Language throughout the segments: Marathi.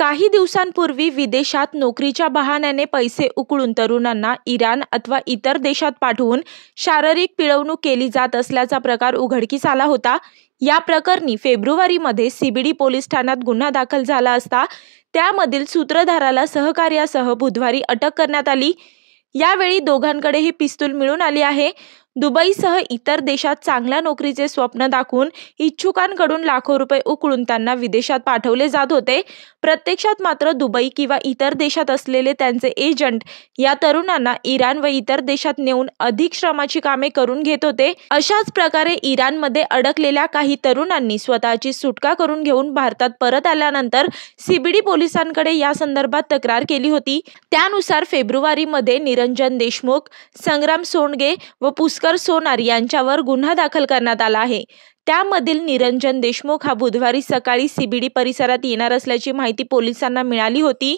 काही दिवसांपूर्वी विदेशात नोकरीच्या बहाण्याने पैसे उकळून तरुणांना इराण अथवा इतर देशात पाठवून शारीरिक पिळवणूक केली जात असल्याचा प्रकार उघडकीस आला होता। या प्रकरणी फेब्रुवारीमध्ये सीबीडी पोलीस ठाण्यात गुन्हा दाखल झाला असता त्यामधील सूत्रधाराला सहकार्यासह बुधवारी अटक करण्यात आली। यावेळी दोघांकडेही पिस्तूल मिळून आली आहे। दुबईसह इतर देशात चांगल्या नोकरीचे स्वप्न दाखवून इच्छुकांकडून लाखो रुपये उकळून त्यांना विदेशात पाठवले जात होते। प्रत्यक्षात मात्र दुबई किंवा इतर देशात असलेले त्यांचे एजंट या तरुणांना इराण व इतर देशात नेऊन अधिक श्रमाची कामे करून घेत होते। अशाच प्रकारे इराणमध्ये अडकलेल्या काही तरुणांनी स्वतःची सुटका करून घेऊन भारतात परत आल्यानंतर सीबीडी पोलिसांकडे या संदर्भात तक्रार केली होती। त्यानुसार फेब्रुवारीमध्ये निरंजन देशमुख, संग्राम सोंडगे व पुष्कर सोनार यांच्यावर गुन्हा दाखल करण्यात आला आहे। त्यामधील निरंजन देशमुख हा बुधवारी सकाळी सीबीडी परिसरात येणार असल्याची माहिती पोलिसांना मिळाली होती।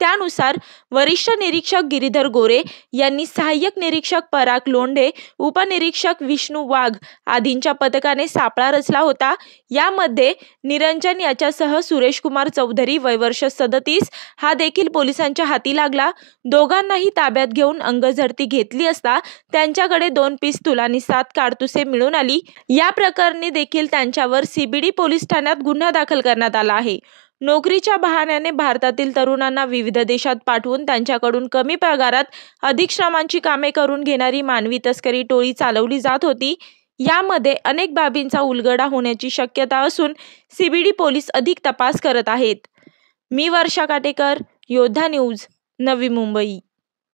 त्यानुसार वरिष्ठ निरीक्षक गिरीधर गोरे यांनी सहाय्यक निरीक्षक पराग लोंढे, उपनिरीक्षक विष्णू वाघ आदींच्या पथकाने सापळा रचला होता। यामध्ये निरंजन याच्यासह सुरेश कुमार चौधरी वय वर्ष 37 हा देखील पोलिसांच्या हाती लागला। दोघांनाही ताब्यात घेऊन अंगझडती घेतली असता त्यांच्याकडे 2 पिस्तूल आणि 7 काडतुसे मिळून आली। या प्रकरणी देखील त्यांच्यावर सीबीडी पोलीस ठाण्यात गुन्हा दाखल करण्यात आला आहे। नोकरीच्या बहाण्याने भारतातील तरुणांना विविध देशात पाठवून त्यांच्याकडून कमी पगारात अधिक श्रमांची कामे करून घेणारी मानवी तस्करी टोळी चालवली जात होती। यामध्ये अनेक बाबींचा उलगडा होण्याची शक्यता असून सीबीडी पोलीस अधिक तपास करत आहेत। मी वर्षा काटेकर, योद्धा न्यूज, नवी मुंबई।